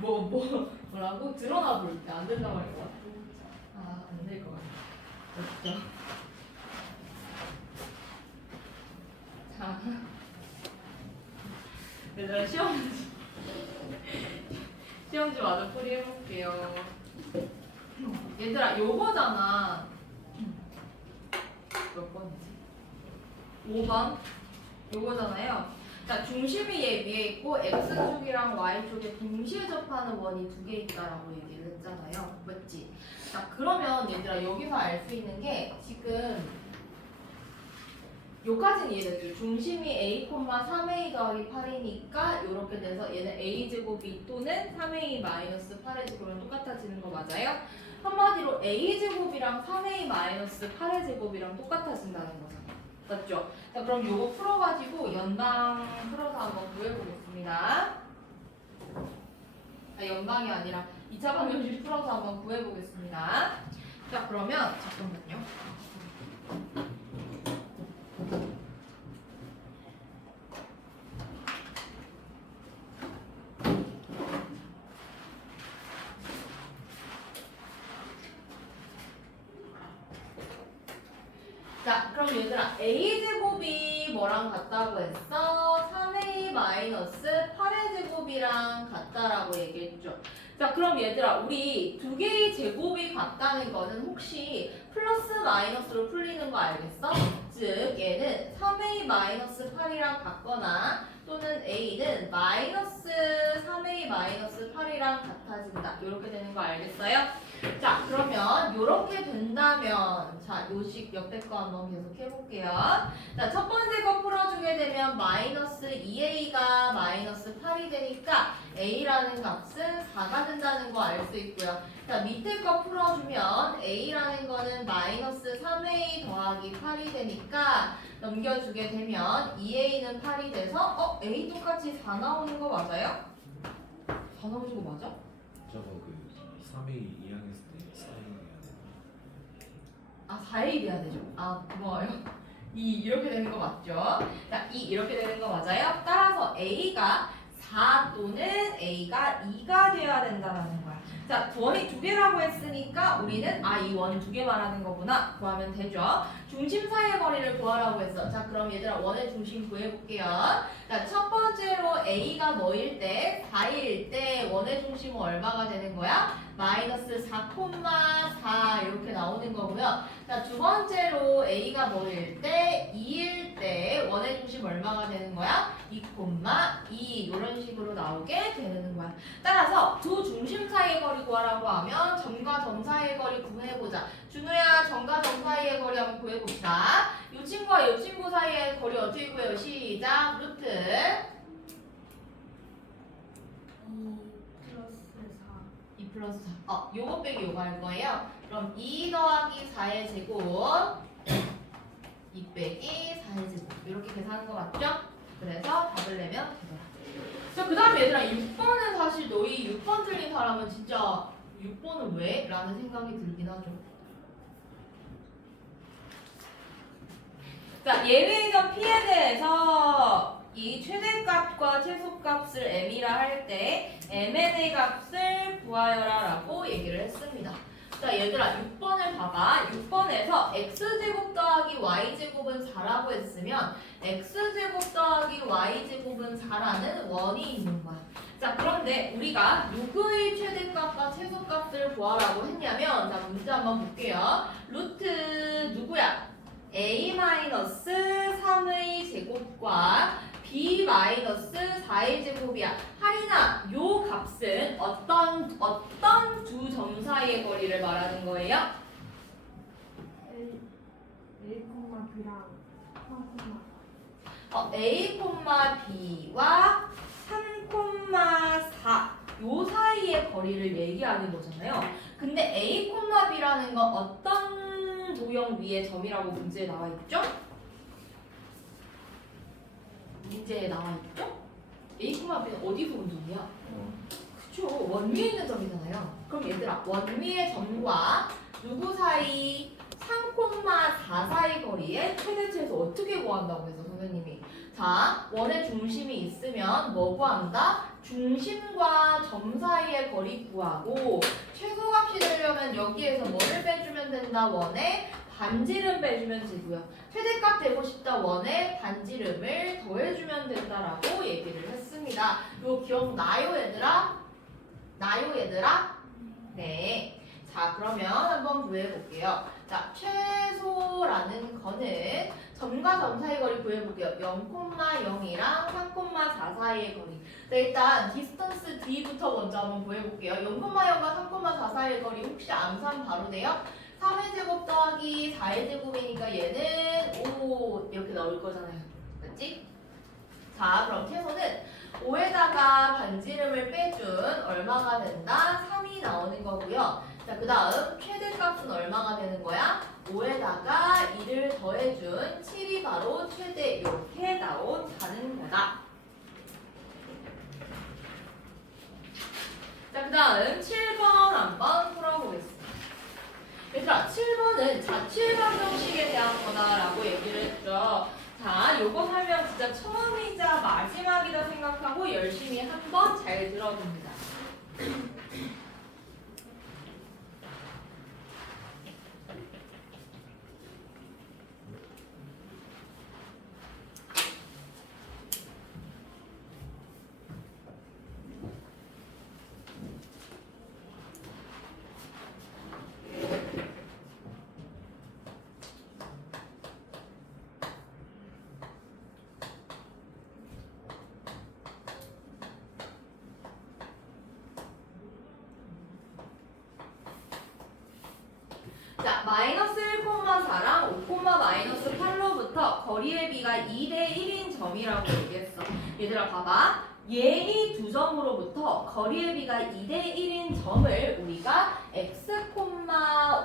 뭐라고? 드러나 볼 때 안 된다고 할 것 같아. 아, 안 될 것 같아. 그렇죠. 자, 얘들아 시험지 마저 풀이 해볼게요. 얘들아 요거잖아. 몇 번이지? 5번. 요거잖아요. 자, 중심이 얘 위에 있고 x축이랑 y축에 동시에 접하는 원이 두 개 있다라고 얘기를 했잖아요. 맞지? 자, 그러면 얘들아 여기서 알 수 있는 게 지금 요까지는 이해됐죠? 중심이 a, 3a 더하기 8이니까 이렇게 돼서 얘는 a제곱이 또는 3a 마이너스 8의 제곱이랑 똑같아지는 거 맞아요? 한마디로 a제곱이랑 3a 마이너스 8의 제곱이랑 똑같아진다는 거잖아요. 맞죠? 자, 그럼 요거 풀어가지고 연방 풀어서 한번 구해보겠습니다. 아, 연방이 아니라 2차 방정식 풀어서 한번 구해보겠습니다. 자, 그러면 잠깐만요. 자, 그럼 얘들아 a제곱이 뭐랑 같다고 했어? 3a 마이너스 8의 제곱이랑 같다라고 얘기했죠. 자, 그럼 얘들아 우리 두 개의 제곱이 같다는 거는 혹시 플러스 마이너스로 풀리는 거 알겠어? 즉 얘는 3a 마이너스 8이랑 같거나 또는 a는 마이너스 3a 마이너스 8이랑 같아진다. 이렇게 되는 거 알겠어요? 자, 그러면 이렇게 된다면 자, 요식 옆에 거 한번 계속 해볼게요. 자, 첫 번째 거 풀어주게 되면 마이너스 2a가 마이너스 8이 되니까 a라는 값은 4가 된다는 거 알 수 있고요. 자, 밑에 거 풀어주면 a라는 거는 마이너스 3a 더하기 8이 되니까 넘겨주게 되면 2a는 8이 돼서 a 똑같이 4 나오는 거 맞아요? 4 나오는 거 맞아? 저거 그 3회 2학년 때 사인해야 돼. 아, 4에 돼야 되죠. 아, 고마워요. 이렇게 되는 거 맞죠? 자, 이렇게 되는 거 맞아요? 따라서 A가 4 또는 A가 2가 돼야 된다는 거야. 자, 원이 두 개라고 했으니까 우리는 이 원 두 개 말하는 거구나 구하면 되죠. 중심 사이의 거리를 구하라고 했어. 자, 그럼 얘들아 원의 중심 구해볼게요. 자, 첫 번째로 A가 뭐일 때? 4일 때 원의 중심은 얼마가 되는 거야? 마이너스 4,4 이렇게 나오는 거고요. 자, 두 번째로 A가 뭐일 때? 2일 때 원의 중심 얼마가 되는 거야? 2,2 이런 식으로 나오게 되는 거야. 따라서 두 중심 사이의 거리 구하라고 하면 점과 점 사이의 거리 구해보자. 준우야, 점과 점 사이의 거리 한번 구해봅시다. 이 친구와 이 친구 사이의 거리 어떻게 구해요? 시작! 루트 2 플러스 4. 요거 빼기 요거 할 거예요. 그럼 2 더하기 4의 제곱 2 빼기 4의 제곱 이렇게 계산하는 거 맞죠? 그래서 답을 내면 되더라. 자, 그 다음에 얘들아 6번은 사실 너희 6번 틀린 사람은 진짜 6번은 왜? 라는 생각이 들긴 하죠. 자, 예외적 P에 대해서 이 최대값과 최소값을 M이라 할 때 MN의 값을 구하여라 라고 얘기를 했습니다. 자, 얘들아 6번을 봐봐. 6번에서 x제곱 더하기 y제곱은 4라고 했으면 x제곱 더하기 y제곱은 4라는 원이 있는 거야. 자, 그런데 우리가 누구의 최대값과 최소값을 구하라고 했냐면 자, 문제 한번 볼게요. 루트 누구야? a-3의 제곱과 b-4의 제곱이야. 할인아, 요 값은 어떤 두 점 사이의 거리를 말하는 거예요? A랑 3, a, b와 3,4 요 사이의 거리를 얘기하는 거잖아요. 근데 a, b라는 건 어떤 도형 위에 점이라고 문제에 나와 있죠? 문제에 나와 있죠? a, b는 어디서 온 점이야? 그쵸, 원 위에 있는 점이잖아요. 그럼 얘들아, 원 위의 점과 누구 사이? 3,4 사이 거리의 최대치에서 어떻게 구한다고 해서 선생님이 자 원의 중심이 있으면 뭐 구한다? 중심과 점 사이의 거리 구하고 최소값이 되려면 여기에서 뭐를 빼주면 된다? 원의 반지름 빼주면 되고요. 최대값 되고 싶다 원의 반지름을 더해주면 된다라고 얘기를 했습니다. 이거 기억나요 얘들아? 나요 얘들아? 네. 자 그러면 한번 구해볼게요. 자 최소라는 거는 점과 점 사이 거리 구해볼게요. 0,0이랑 3,4 사이의 거리. 자 일단 디스턴스 D부터 먼저 한번 구해볼게요. 0,0과 3,4 사이의 거리 혹시 암산 바로 돼요? 3의 제곱 더하기 4의 제곱이니까 얘는 5 이렇게 나올 거잖아요. 맞지? 자 그럼 최소는 5에다가 반지름을 빼준 얼마가 된다? 3이 나오는 거고요. 자 그 다음 최대값은 얼마가 되는 거야? 5에다가 2를 더해준 7이 바로 최대 이렇게 나온다는 거다. 자 그 다음 7번 한번 풀어보겠습니다. 얘들아 7번은 자취 방정식에 대한 거다라고 얘기를 했죠. 자 요거 설명 진짜 처음이자 마지막이다 생각하고 열심히 한번 잘 들어봅니다. 자, 마이너스 1,4랑 5,-8로부터 거리의 비가 2대 1인 점이라고 얘기했어. 얘들아 봐봐. 얘이 두 점으로부터 거리의 비가 2대 1인 점을 우리가 x,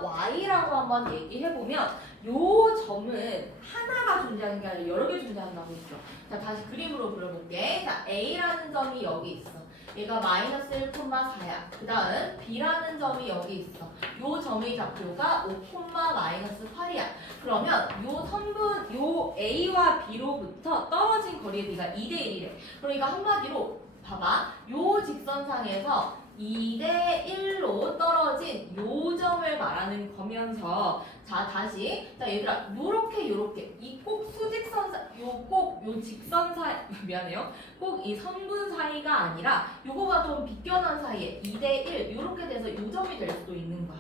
y라고 한번 얘기해보면 요 점은 하나가 존재하는 게 아니라 여러 개 존재한다고 했죠. 자, 다시 그림으로 그려볼게. 자, A라는 점이 여기 있어. 얘가 마이너스 1,4야. 그 다음 B라는 점이 여기 있어. 요 점의 좌표가 5,-8이야. 그러면 요 선분, 요 A와 B로부터 떨어진 거리의 비가 2대 1이래. 그러니까 한마디로 봐봐. 요 직선상에서 2대 1로 떨어진 요 점을 말하는 거면서 자 다시 자 얘들아 요렇게 이 꼭 수직선 요 직선 사이 미안해요. 꼭 이 선분 사이가 아니라 요거가 좀 비껴난 사이에 2대 1 요렇게 돼서 요 점이 될 수도 있는 거야.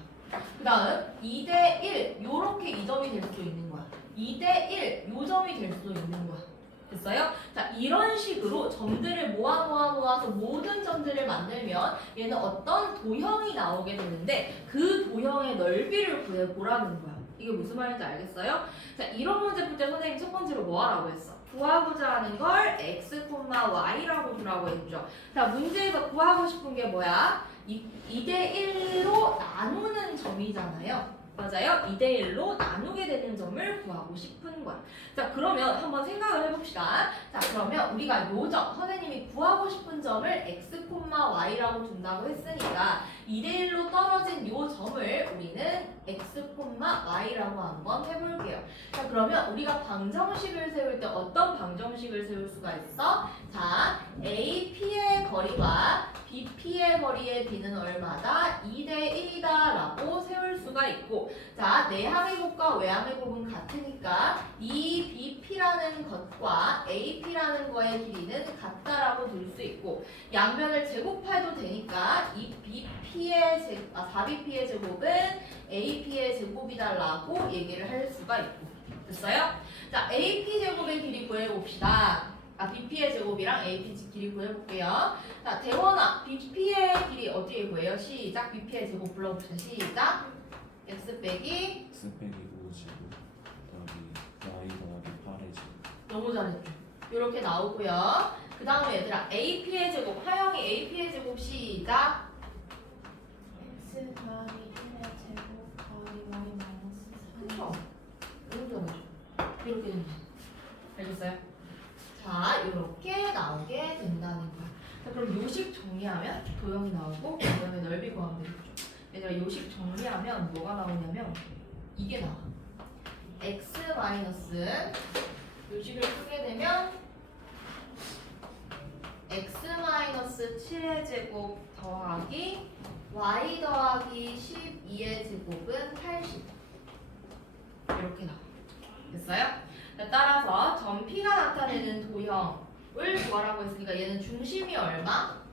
그 다음 2대 1 요렇게 이 점이 될 수도 있는 거야. 2대 1 요 점이 될 수도 있는 거야. 됐어요? 자 이런 식으로 점들을 모아서 모든 점들을 만들면 얘는 어떤 도형이 나오게 되는데 그 도형의 넓이를 구해보라는 거야. 이게 무슨 말인지 알겠어요? 자 이런 문제 풀 때 선생님 첫 번째로 뭐 하라고 했어? 구하고자 하는 걸 x, y라고 두라고 했죠. 자 문제에서 구하고 싶은 게 뭐야? 2대 1로 나누는 점이잖아요. 맞아요? 2대 1로 나누게 되는 점을 구하고 싶은 거야. 자 그러면 한번 생각을 해봅시다. 자 그러면 우리가 요 점, 선생님이 구하고 싶은 점을 x, y라고 둔다고 했으니까 2대 1로 떨어진 요 점을 우리는 x, y라고 한번 해볼게요. 자 그러면 우리가 방정식을 세울 때 어떤 방정식을 세울 수가 있어? 자 AP의 거리와 BP의 거리의 B는 얼마다? 2대 1이다 라고 세울 수가 있고 자 내항의 곱과 외항의 곱은 같으니까 이 BP라는 것과 AP라는 거의 길이는 같다라고 둘 수 있고 양변을 제곱해도 되니까 이 BP의 4BP의 제곱은 AP의 제곱이다라고 얘기를 할 수가 있고 됐어요? 자 AP 제곱의 길이 구해봅시다. BP의 제곱이랑 AP 길이 구해볼게요. 자, 대원아, BP의 길이 어떻게 구해요? 시작. BP의 제곱 불러봅시다. 시작. X 빼기 5제곱 더하기 y 더하기 8의 제곱. 너무 잘했죠. 이렇게 나오고요. 그 다음에 얘들아, AP의 제곱. 하영이 AP의 제곱 시작. x 더하기 1의 제곱 더하기 y 마이너스 3. 그쵸? 너무 잘했죠. 이렇게 됩니다. 알겠어요? 자, 이렇게 나오게 된다는 거야. 자, 그럼 요식 정리하면 도형이 나오고 그 다음에 넓이 구하면 되겠죠. 얘들아, 요식 정리하면 뭐가 나오냐면 이게 나와. x 마이너스 요식을 쓰게 되면 x 마이너스 7의 제곱 더하기 y 더하기 12의 제곱은 80 이렇게 나와. 됐어요? 자, 따라서 점 P가 나타내는 도형을 구하라고 했으니까 얘는 중심이 얼마?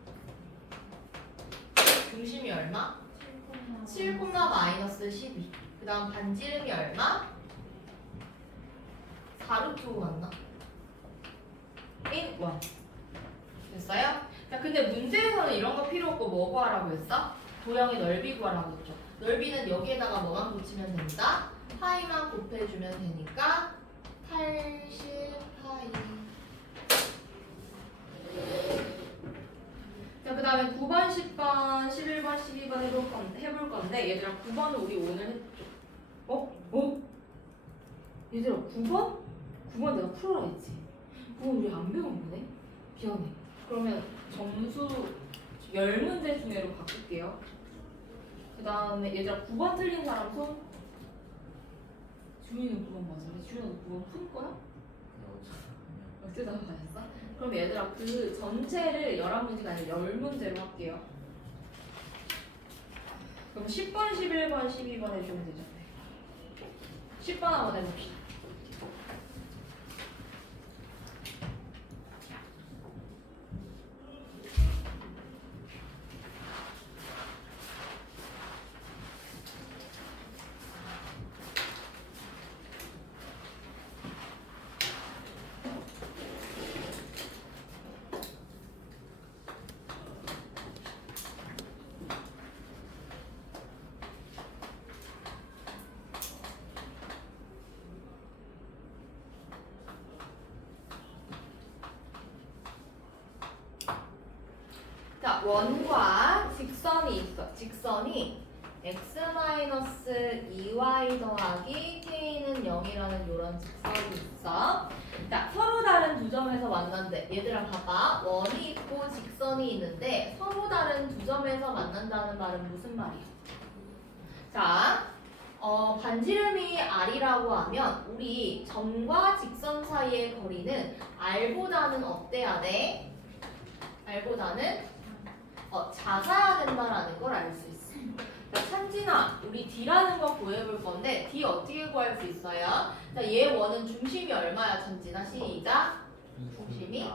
중심이 얼마? 7, 마이너스 12. 그 다음 반지름이 얼마? 4루트 5 맞나? 1, 1. 됐어요? 자, 근데 문제에서는 이런 거 필요 없고 뭐 구하라고 했어? 도형의 넓이 구하라고 했죠. 넓이는 여기에다가 뭐만 붙이면 된다? 파이만 곱해주면 되니까 80 파이. 자, 그 다음에 9번, 10번, 11번, 12번 해볼 건데 얘들아 9번은 우리 오늘 했죠. 얘들아 9번? 9번 내가 풀어라 했지. 9번 우리 안 배운 거네? 미안해. 그러면 점수 10문제 중에로 바꿀게요. 그 다음에 얘들아 9번 틀린 사람 손? 주인은 9번 맞아. 주인은 9번 푼 거야? 어쩌다가 맞았어? 그럼 얘들아 그 전체를 11문제가 아니라 10문제로 할게요. 그럼 10번, 11번, 12번 해주면 되죠. 10번 한번 해봅시다. 자, 원과 직선이 있어. 직선이 x-2y 더하기 k는 0이라는 이런 직선이 있어. 자, 서로 다른 두 점에서 만난대. 얘들아 봐봐. 원이 있고 직선이 있는데 서로 다른 두 점에서 만난다는 말은 무슨 말이야? 자, 반지름이 r이라고 하면 우리 점과 직선 사이의 거리는 r보다는 어때야 돼? r보다는 작아야 된다라는 걸 알 수 있어. 자, 찬진아, 우리 D라는 거 구해볼 건데 D 어떻게 구할 수 있어요? 자, 얘 원은 중심이 얼마야, 찬진아? 시작. 중심이?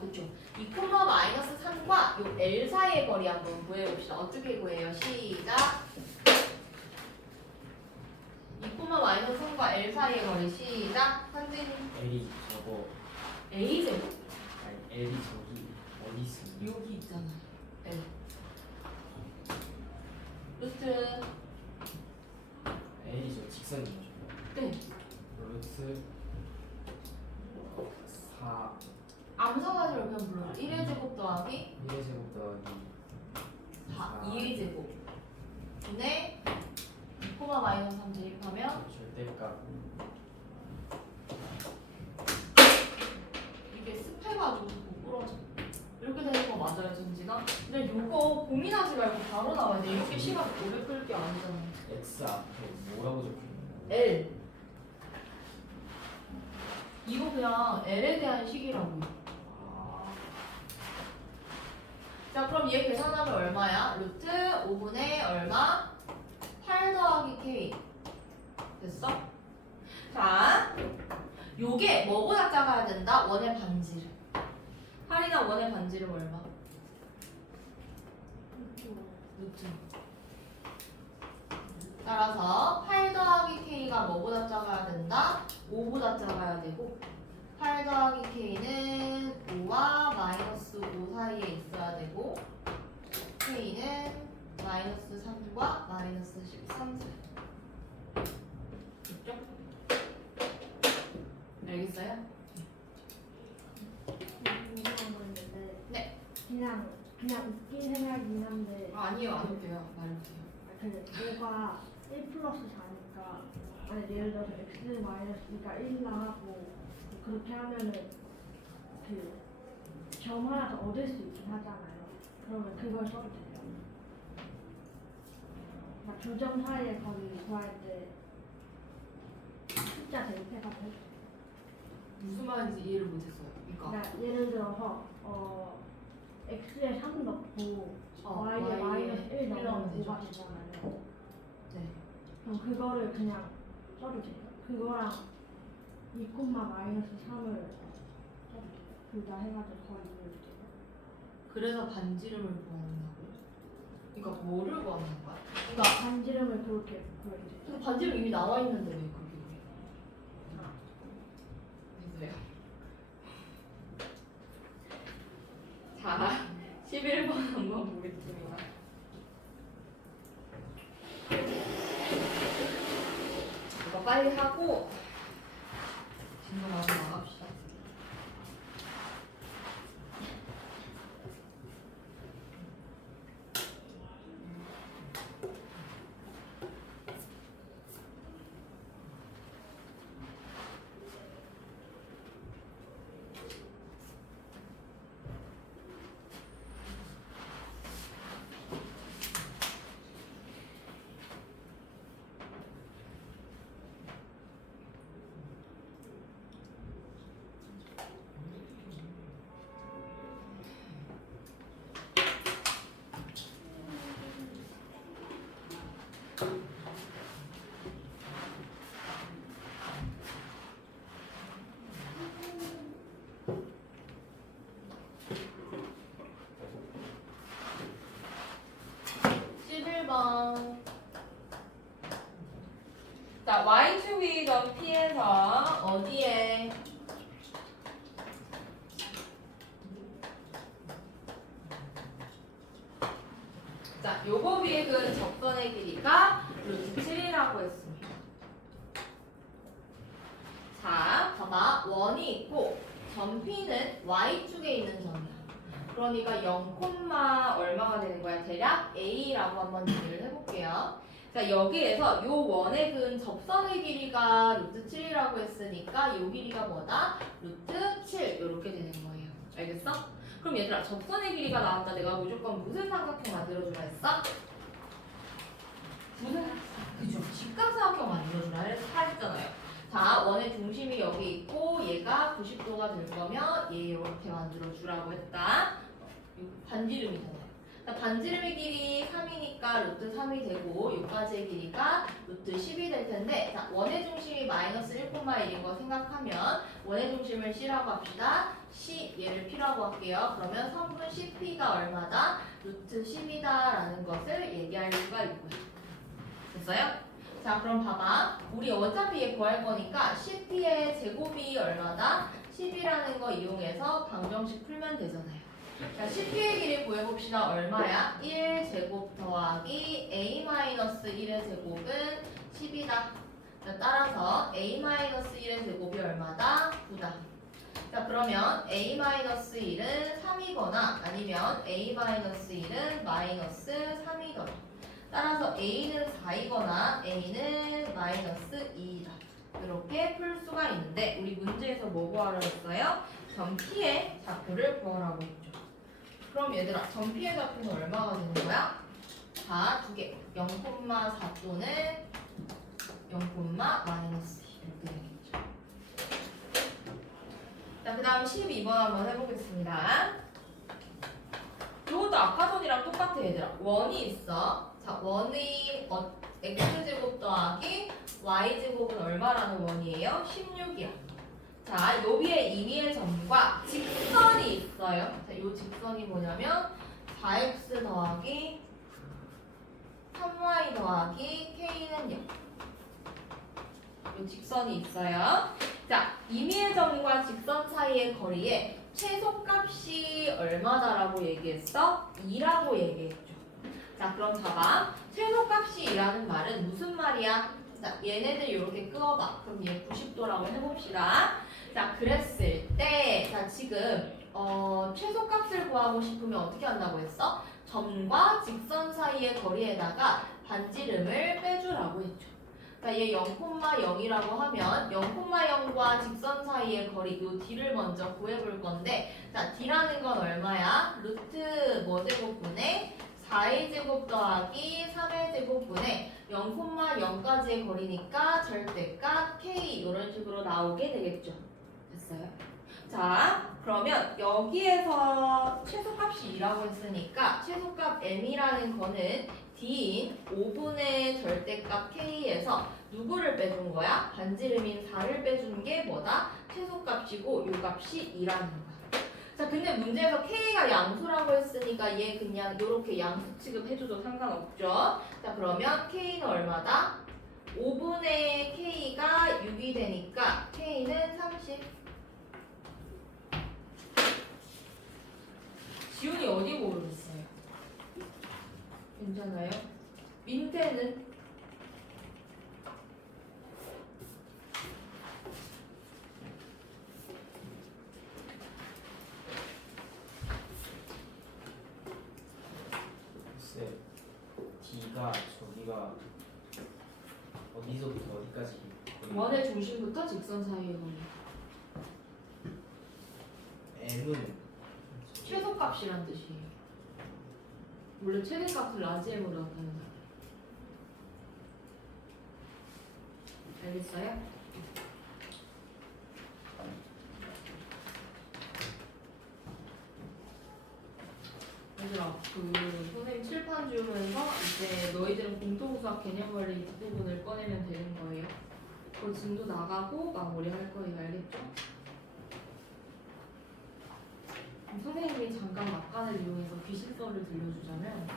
그쵸. 2, 마이너스 3과 요 L 사이의 거리 한번 구해봅시다. 어떻게 구해요? 시작. 2, 마이너스 3과 L 사이의 거리 시작. 찬진. L이 저거 A 제곱? 아니 L이 저기 어디 있어? 여기 있잖아. L. 루트. L이 저 직선이죠. 네. 루트 4 암산하지를 그냥 불러. 1의 제곱 더하기 1의 제곱 더하기 2의 제곱. 분의 2, 마이너스 3 대입하면 절대값 이게 습해가지고 못 부러져. 이렇게 되는 거 맞아요, 전지가? 근데 요거 고민하지 말고 바로 나와야 돼. 이렇게 시간 오래 끌 게 아니잖아. X 앞에 뭐라고 적혀있는 L. 이거 그냥 L에 대한 식이라고. 자, 그럼 얘 계산하면 얼마야? 루트 5분의 얼마? 8 더하기 K. 됐어? 자, 요게 뭐보다 작아야 된다? 원의 반지름. 8이나 원의 반지름 얼마? 루트. 따라서 8 더하기 K가 뭐보다 작아야 된다? 5보다 작아야 되고 8 더하기 K는 5와 마이너스 5 사이에 있어야 되고 K는 마이너스 3과 마이너스 13 사이. 됐죠? 알겠어요? 궁금한 거 있는데 네. 그냥 웃긴 생각이긴 한데 아니요, 안 돼요. 말해주세요. 그 5가 1 플러스 4니까 아니 예를 들어서 x 마이너스가 1라 하고 그렇게 하면은 그 점 하나 더 얻을 수 있긴 하잖아요. 그러면 그걸 써도 돼요. 두 점 사이의 거리를 구할 때 숫자 대입해가지고. 무슨 말인지 이해를 못했어요. 그러니까 그러니까 예를 들어서 x에 3 넣고 y에 마이너스 1 넣으면 되죠. 5가 되잖아요. 네. 그럼 그거를 그냥 써도 돼요. 그거랑 2 마이너스 3을 써도 돼요. 둘 다 해가지고 거의 이해를 돼요. 그래서 반지름을 구한다고? 그러니까 뭐를 구하는 거야? 그러니까 반지름을 그렇게 구해도 돼요. 근데 반지름 이미 나와 있는데 왜 그게 왜? 됐어요. 자, 11번 한번 보겠습니다. 이거 빨리 하고 진도하고 나갑시다. 자, y2b 점 p에서 어디에 자, 요거 비획은 접선의 길이가 루트 7이라고 했습니다. 자, 봐봐. 원이 있고 점 P는 Y축에 있는 점이야. 그러니까 0, 얼마가 되는 거야? 대략 A라고 한번 얘기를 해볼게요. 자, 여기에서 요 원의 근 접선의 길이가 루트 7이라고 했으니까 요 길이가 뭐다? 루트 7 이렇게 되는 거예요. 알겠어? 그럼 얘들아, 접선의 길이가 나왔다. 내가 무조건 무슨 삼각형 만들어주라 했어? 무슨? 그죠? 직각삼각형 만들어주라 했잖아요. 자, 원의 중심이 여기 있고 얘가 90도가 될 거면 얘 이렇게 만들어주라고 했다. 반지름이잖아요. 반지름의 길이 3이니까 루트 3이 되고 여기까지의 길이가 루트 10이 될 텐데 자, 원의 중심이 마이너스 1,1인 거 생각하면 원의 중심을 C라고 합시다. C 얘를 P라고 할게요. 그러면 성분 CP가 얼마다? 루트 10이다 라는 것을 얘기할 수가 있고요. 됐어요? 자, 그럼 봐봐. 우리 어차피 얘 구할 거니까 CP의 제곱이 얼마다? 10이라는 거 이용해서 방정식 풀면 되잖아요. 자, CP의 길이 구해봅시다. 얼마야? 1제곱 더하기 A-1의 제곱은 10이다. 자, 따라서 A-1의 제곱이 얼마다? 9다. 자, 그러면 A-1은 3이거나 아니면 A-1은 마이너스 3이더라. 따라서 A는 4이거나 A는 마이너스 2이다. 이렇게 풀 수가 있는데 우리 문제에서 뭐 구하라고 했어요? 점 P의 좌표를 구하라고 했죠. 그럼 얘들아, 점 P의 좌표는 얼마가 되는 거야? 자, 두 개. 0,4 또는 0, 마이너스 2 이렇게 되겠죠. 자, 그 다음 12번 한번 해보겠습니다. 이것도 아까 전이랑 똑같아 얘들아. 원이 있어. 자, 원이 x제곱 더하기 y제곱은 얼마라는 원이에요? 16이야. 자, 요 위에 임의의 점과 직선이 있어요. 자, 요 직선이 뭐냐면 4x 더하기 3y 더하기 k는 0. 요 직선이 있어요. 자, 임의의 점과 직선 사이의 거리에 최소값이 얼마다라고 얘기했어? 2라고 얘기했죠. 자, 그럼 봐봐. 최소값이 2라는 말은 무슨 말이야? 자, 얘네들 이렇게 끄어봐. 그럼 얘 90도라고 해봅시다. 자, 그랬을 때, 자, 지금 최소값을 구하고 싶으면 어떻게 한다고 했어? 점과 직선 사이의 거리에다가 반지름을 빼주라고 했죠. 자, 얘 0,0이라고 하면 0,0과 직선 사이의 거리, 요 d를 먼저 구해볼 건데 자, d라는 건 얼마야? 루트 뭐 제곱분의 4의 제곱 더하기 3의 제곱분의 0,0까지의 거리니까 절대값 k 이런 식으로 나오게 되겠죠. 됐어요? 자, 그러면 여기에서 최소값이 2라고 했으니까 최소값 m이라는 거는 d인 5분의 절대값 k에서 누구를 빼준 거야? 반지름인 4를 빼준 게 뭐다? 최소값이고 요 값이 2라는 거야. 자, 근데 문제에서 k가 양수라고 했으니까 얘 그냥 이렇게 양수 취급해줘도 상관없죠. 자, 그러면 k는 얼마다? 5분의 k가 6이 되니까 k는 30. 지훈이 어디 모르겠어요? 괜찮아요? 민태는? 글쎄 D가 저기가 어디서부터 어디까지 원의 중심부터 직선 사이의 거리. M은 최소값이란 뜻이에요. 원래 최대값을 라지엠으로 나타내는 거예요. 알겠어요? 얘들아, 그 선생님 칠판 주면서 이제 너희들은 공통수학 개념 원리 뒷부분을 꺼내면 되는 거예요. 그 진도 나가고 마무리할 거예요. 알겠죠? 선생님이 잠깐 막간을 이용해서 귀신설을 들려주자면,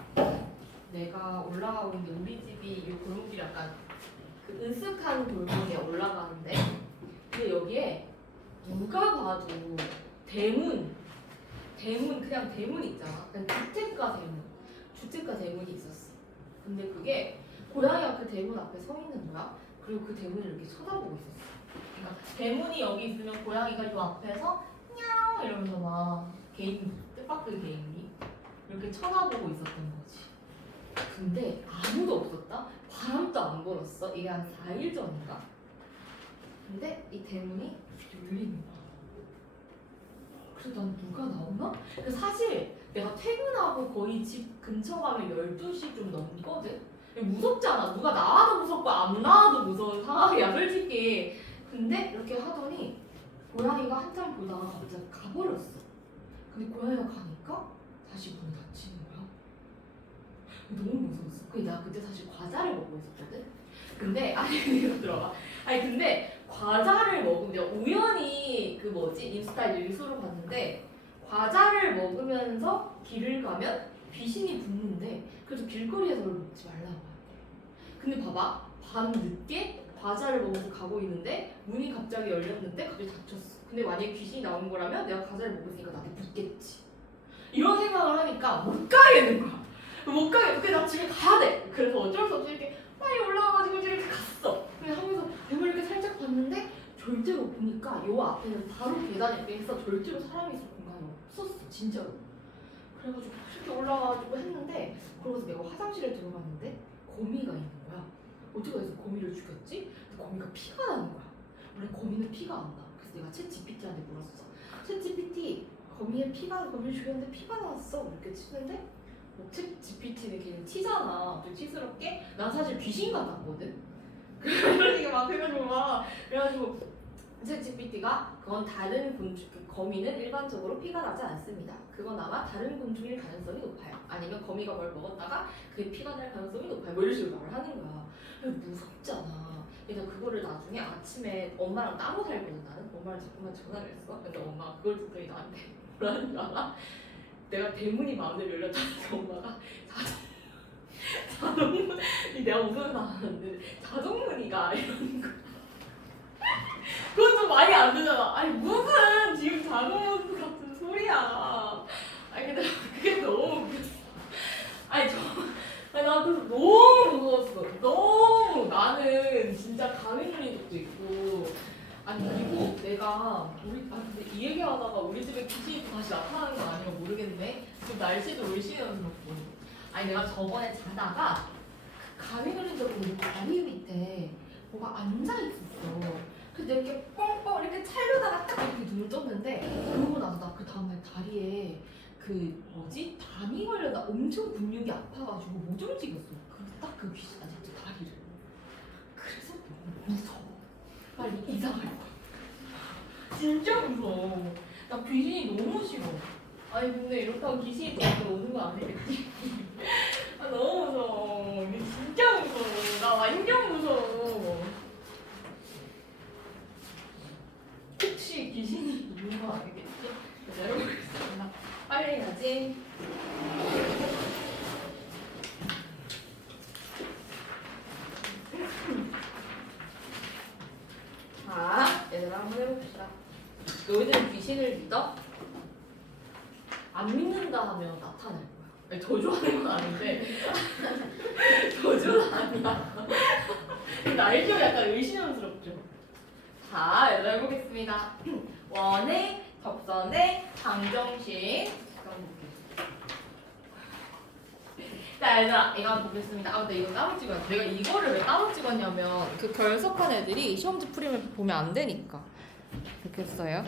내가 올라가고 있는 우리 집이 이 골목길이 약간 그 으슥한 골목에 올라가는데, 근데 여기에 누가 봐도 대문 그냥 대문 있잖아. 그냥 주택가 대문이 있었어. 근데 그게 고양이가 그 대문 앞에 서 있는 거야. 그리고 그 대문을 이렇게 쳐다보고 있었어. 그러니까 대문이 여기 있으면 고양이가 이 앞에서 냐옹 이러면서 막 뜻밖의 개인기 이렇게 쳐다보고 있었던 거지. 근데 아무도 없었다? 바람도 안 불었어. 이게 한 4일 전인가? 근데 이 대문이 열리는 거야. 그래서 난 누가 나오나? 사실 내가 퇴근하고 거의 집 근처 가면 12시 좀 넘거든? 무섭잖아. 누가 나와도 무섭고 안 나와도 무서운 상황이야 솔직히. 근데 이렇게 하더니 고양이가 한참 보다가 갑자기 가버렸어. 근데 고양이가 가니까 다시 문이 닫히는 거야. 너무 무서웠어. 근데 나 그때 사실 과자를 먹고 있었거든? 근데 아니 이거 들어봐. 아니 근데 과자를 먹으면 우연히 그 뭐지 인스타 릴스로 봤는데 과자를 먹으면서 길을 가면 귀신이 붙는데 그래서 길거리에서 그걸 먹지 말라고 하대. 근데 봐봐 밤 늦게 과자를 먹으면서 가고 있는데 문이 갑자기 열렸는데 갑자기 닫혔어. 근데 만약에 귀신이 나오는 거라면 내가 과자를 먹었으니까 나한테 붙겠지. 이런 생각을 하니까 못 가겠는 거야. 못 가겠어. 그래서 나 집에 가야 돼. 그래서 어쩔 수 없이 이렇게 빨리 올라와가지고 이렇게 갔어. 그냥 하면서 벽을 이렇게 살짝 봤는데 절대로 보니까 요 앞에는 바로 계단 옆에 있어. 절대로 사람이 있을 공간이 없었어. 진짜로. 그래가지고 이렇게 올라가가지고 했는데 그러고서 내가 화장실에 들어갔는데 거미가 있는 거야. 어떻게 해서 거미를 죽였지? 근데 거미가 피가 나는 거야. 원래 거미는 피가 안 나. 그래서 내가 챗 GPT한테 물었어. 챗 GPT 거미를 죽였는데 피가 나왔어. 이렇게 치는데 챗 GPT는 그냥 튀잖아. 좀 튀스럽게. 난 사실 귀신 같았거든. 그러니까 막 해가지고 막 그래가지고 챗 GPT가 그건 다른 곤충, 거미는 일반적으로 피가 나지 않습니다. 그건 아마 다른 곤충일 가능성이 높아요. 아니면 거미가 뭘 먹었다가 그게 피가 날 가능성이 높아요. 뭐 이런 식으로 말을 하는 거야. 무섭잖아. 그래서 그거를 나중에 아침에 엄마랑 따로 살거든 나는. 엄마랑 자꾸만 전화를 했어. 근데 엄마가 그걸 듣더니 나한테 뭐라는 줄 알아? 내가 대문이 마음대로 열렸다니까 엄마가 자동문 내가 웃어서 나왔는데 자동문이가 이러는 거. 그건 좀 말이 안 되잖아. 아니 무슨 지금 자동문 같은 소리야. 아니 근데 그게 너무 웃겼어. 아니 나 그래서 너무 무서웠어. 너무 나는 진짜 감이 눌린 적도 있고. 아니 그리고 내가 근데 이 얘기하다가 우리 집에 귀신이 또 다시 나타나는 거 아니야 모르겠네. 지금 날씨도 월시여서 그렇고. 아니 내가 저번에 자다가 감이 눌린 적이 있는데 다리 밑에 뭐가 앉아 있었어. 근데 이렇게 뻥뻥 이렇게 차려다가 딱 이렇게 눈을 떴는데 그러고 나서 나 그 다음날 다리에 그 뭐지? 담이 걸려다 엄청 근육이 아파가지고 못 움직였어. 딱 그 귀신 아직도 다리를. 그래서 너무 무서워. 빨리 이사할 거야. 진짜 무서워. 나 귀신이 너무 싫어. 아니 근데 이렇게 하면 귀신이 또 오는 거 아니겠지? 아 너무 무서워. 이게 진짜 무서워. 나 완전 무서워. 혹시 귀신이 있는 거 아니겠지? 내려보겠습니다. 빨리 해야지. 자, 얘들아 한번 해봅시다. 너희들 귀신을 믿어? 안 믿는다 하면 나타날 거야. 아니, 저주하는 건 아닌데 저주는 아니야. 나를 좀 약간 의심스럽죠. 자, 얘들아 해보겠습니다. 원의 접선의 방정식. 자, 얘들아 이거 한번 보겠습니다. 아 근데 이거 따로 찍어야 돼. 내가 이거를 왜 따로 찍었냐면 그 결석한 애들이 시험지 풀이를 보면 안 되니까 이렇게 했어요.